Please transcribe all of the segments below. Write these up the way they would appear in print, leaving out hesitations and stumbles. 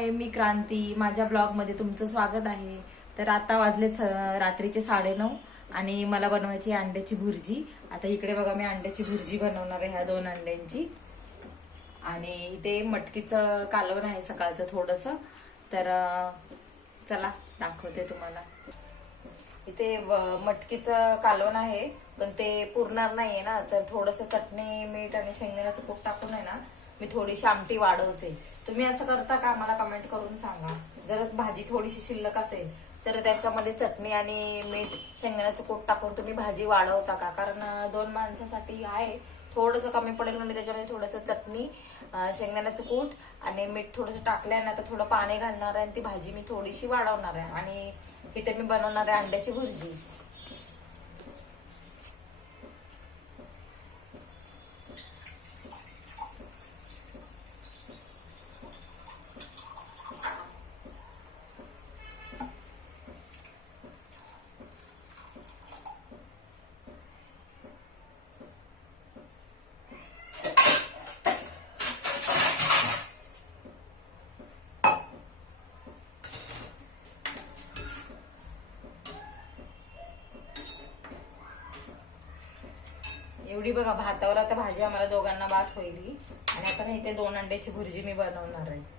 हाय, मी क्रांती. माझ्या ब्लॉगमध्ये तुमचं स्वागत आहे. तर आता वाजले रात्रीचे 9:30 आणि मला बनवायची अंड्याची भुर्जी. आता इकडे बघा, मी अंड्याची भुर्जी बनवणार आहे ह्या 2 अंड्यांची. आणि इथे मटकीचं कालवण आहे सकाळचं थोडंसं. तर चला दाखवते तुम्हाला. इथे मटकीचं कालवण आहे, पण ते पुरणार नाहीये ना, तर थोडंसं चटणी, मीठ आणि शेंगदाण्याचं कूट टाकून आहे ना मी थोडीशी आमटी वाढवते. तुम्ही असं करता का? मला कमेंट करून सांगा. जर भाजी थोडीशी शिल्लक असेल तर त्याच्यामध्ये चटणी आणि मीठ, शेंगदाण्याचं कूट टाकून तुम्ही भाजी वाढवता का? कारण 2 माणसासाठी आहे, थोडंसं कमी पडेल म्हणून त्याच्यामध्ये थोडंसं चटणी, शेंगदाण्याचं कूट आणि मीठ थोडंसं टाकलंय ना, तर थोडं पाणी घालणार आहे आणि ती भाजी मी थोडीशी वाढवणार आहे. आणि इथे मी बनवणार आहे अंड्याची भुर्जी. एवढी बघा भातावर आता भाजी आम्हाला दोघांना बास होईल. आणि आता इथे 2 अंड्याची भुर्जी मी बनवणार आहे.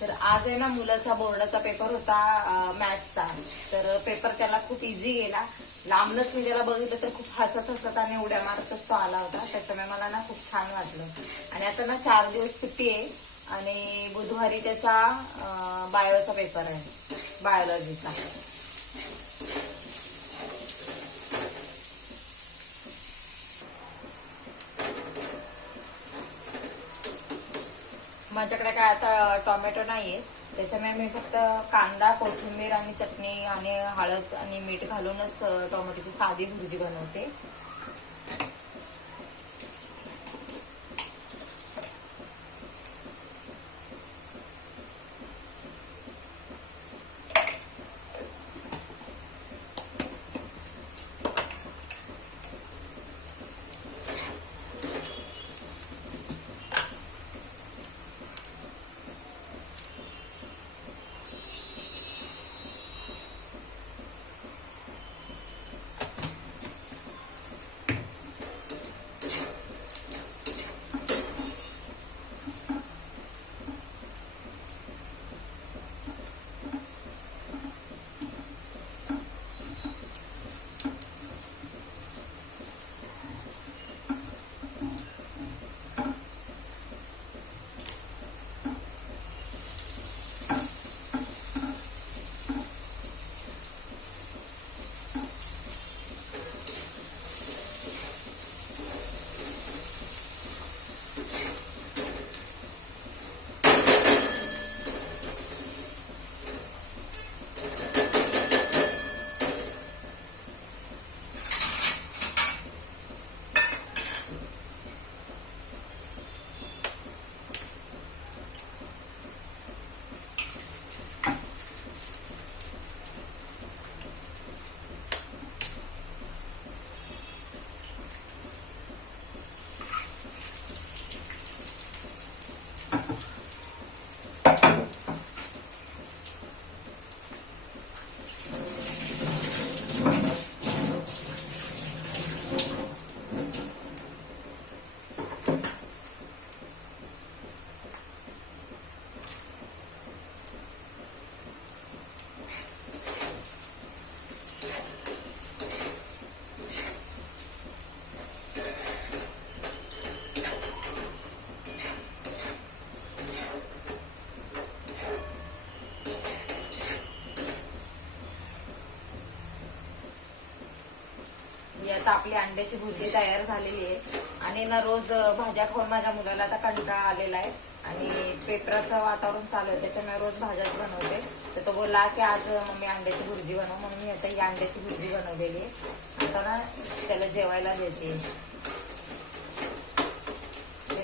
तर आज आहे ना, मुलाचा बोर्डाचा पेपर होता मॅथ्सचा. तर पेपर त्याला खूप इझी गेला. लांबनच मी त्याला बघितलं तर खूप हसत हसत आणि उड्या मारतच तो आला होता. त्याच्यामुळे मला ना खूप छान वाटलं. आणि आता ना 4 दिवस सुट्टी आहे आणि बुधवारी त्याचा बायोचा पेपर आहे, बायोलॉजीचा. माझ्याकडे काय आता टोमॅटो नाहीये, त्याच्यामुळे मी फक्त कांदा, कोथिंबीर आणि चटणी आणि हळद आणि मीठ घालूनच टोमॅटोची साधी भुर्जी बनवते. आता आपली अंड्याची भुर्जी तयार झालेली आहे. आणि ना रोज भाज्या खाऊन माझ्या मुलाला आता कंटाळा आलेला आहे आणि पेपराचं वातावरण चालू आहे, त्याच्यामुळे रोज भाज्याच बनवते. तर तो बोलला की आज मम्मी अंड्याची भुर्जी बनव, म्हणून मी आता ही अंड्याची भुर्जी बनवलेली आहे. आता ना त्याला जेवायला देते.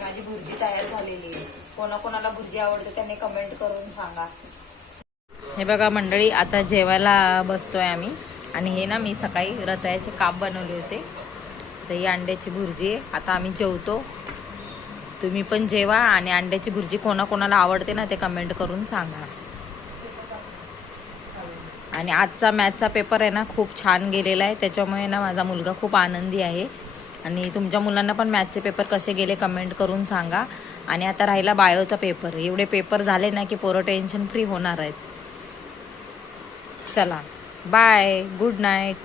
माझी भुर्जी तयार झालेली आहे. कोणाकोणाला भुर्जी आवडते त्यांनी कमेंट करून सांगा. हे बघा मंडळी, आता जेवायला बसतोय आम्ही. आणि हे ना मी सकाळी रताळ्याचे काप बनवले होते, तर ही अंड्याची भुर्जी आहे. आता आम्ही जेवतो. तुम्ही पण जेवा आणि अंड्याची भुर्जी कोणाकोणाला आवडते ना ते कमेंट करून सांगा. आणि आजचा मॅथचा पेपर आहे ना खूप छान गेलेला आहे, त्याच्यामुळे ना माझा मुलगा खूप आनंदी आहे. आणि तुमच्या मुलांना पण मॅथचे पेपर कसे गेले कमेंट करून सांगा. आणि आता राहिला बायोचा पेपर. एवढे पेपर झाले ना की पोरं टेन्शन फ्री होणार आहेत. चला बाय, गुड नाईट.